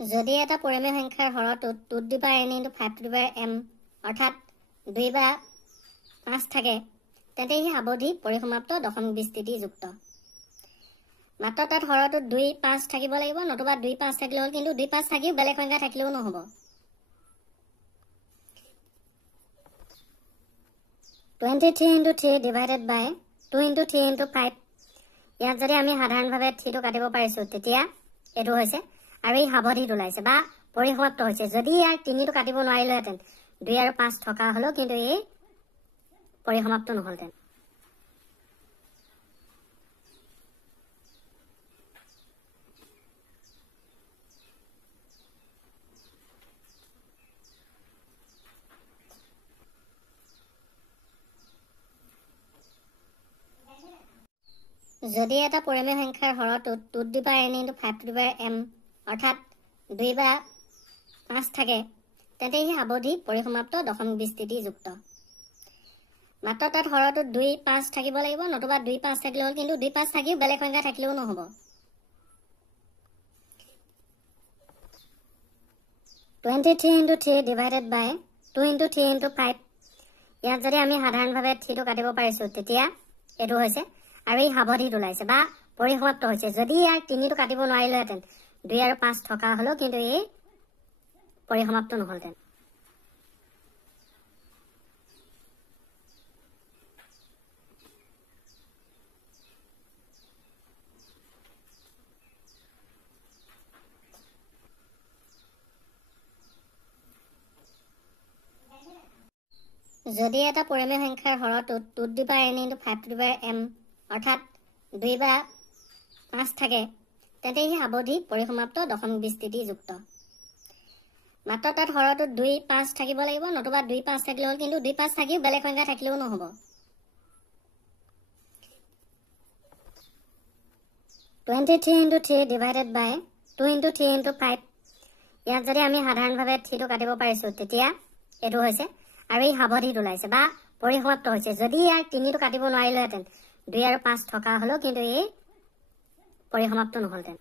যদি এটা পৰিমেয় সংখ্যাৰ হৰটোত 2 to the power n into 5 to the power m অৰ্থাৎ 2 বা 5 থাকে তেন্তে ই আবধি পৰিসমাপ্ত দশমিক বিস্তৃতি যুক্ত মাত্ৰ তাত হৰটোত 2 5 থাকিব লাগিব নতুবা 2 5 থাকিলে হ'ল কিন্তু 2 5 থাকিও বেলেগ সংখ্যা থাকিলেও নহব 23 into 3 divided by 2 into 3 into 5 ইয়াত যদি আমি সাধাৰণভাৱে 3 টো কাটিব পাৰিছো তেতিয়া এটো হৈছে আৰু এই আবধিত ওলাইছে বা পৰিসমাপ্ত হৈছে যদি ইয়াৰ 3 টো কাটিব নোৱাৰিলেহেঁতেন 2 আৰু 5 থকা হলো কিন্তু এই পৰিসমাপ্ত নহলতেন যদি এটা পৰিমেয় সংখ্যাৰ হৰটোত 2 to the power n into 5 to the power m অৰ্থাৎ 2 বা 5 থাকে তেন্তে ই আবধি পৰিসমাপ্ত দশমিক বিস্তৃতি যুক্ত মাত্ৰ তাত হৰটোত 2 5 থাকিব লাগিব নতুবা 2 5 থাকিলে হ'ল কিন্তু 2 5 থাকিও বেলেগ সংখ্যা থাকিলেও নহব 23 into 3 divided by 2 into 3 into 5 ইয়াত যদি আমি সাধাৰণভাৱে 3 টো কাটিব পাৰিছো তেতিয়া এটো হৈছে আৰু এই আবধিত ওলাইছে বা পৰিসমাপ্ত হৈছে যদি ইয়াৰ 3 টো কাটিব নোৱাৰিলেহেঁতেন 2 আৰু 5 থকা হলো কিন্তু এই পৰিসমাপ্ত নহলতেন যদি এটা পৰিমেয় সংখ্যাৰ হৰটোত 2 to the power n into 5 to the power m অৰ্থাৎ 2 বা 5 থাকে তেন্তে ই আবধি পৰিসমাপ্ত দশমিক বিস্তৃতি যুক্ত মাত্ৰ তাত হৰটোত 2 5 থাকিব লাগিব নতুবা 2 5 থাকিলে হ'ল কিন্তু 2 5 থাকিও বেলেগ সংখ্যা থাকিলেও নহব 23 into 3 divided by 2 into 3 into 5 ইয়াত যদি আমি সাধাৰণভাৱে 3 টো কাটিব পাৰিছো তেতিয়া এটো হৈছে আৰু এই আবধিত ওলাইছে বা পৰিসমাপ্ত হৈছে যদি ইয়াৰ 3 টো কাটিব নোৱাৰিলেহেঁতেন 2 আৰু 5 থকা হলো কিন্তু এই পৰিসমাপ্ত নহলতেন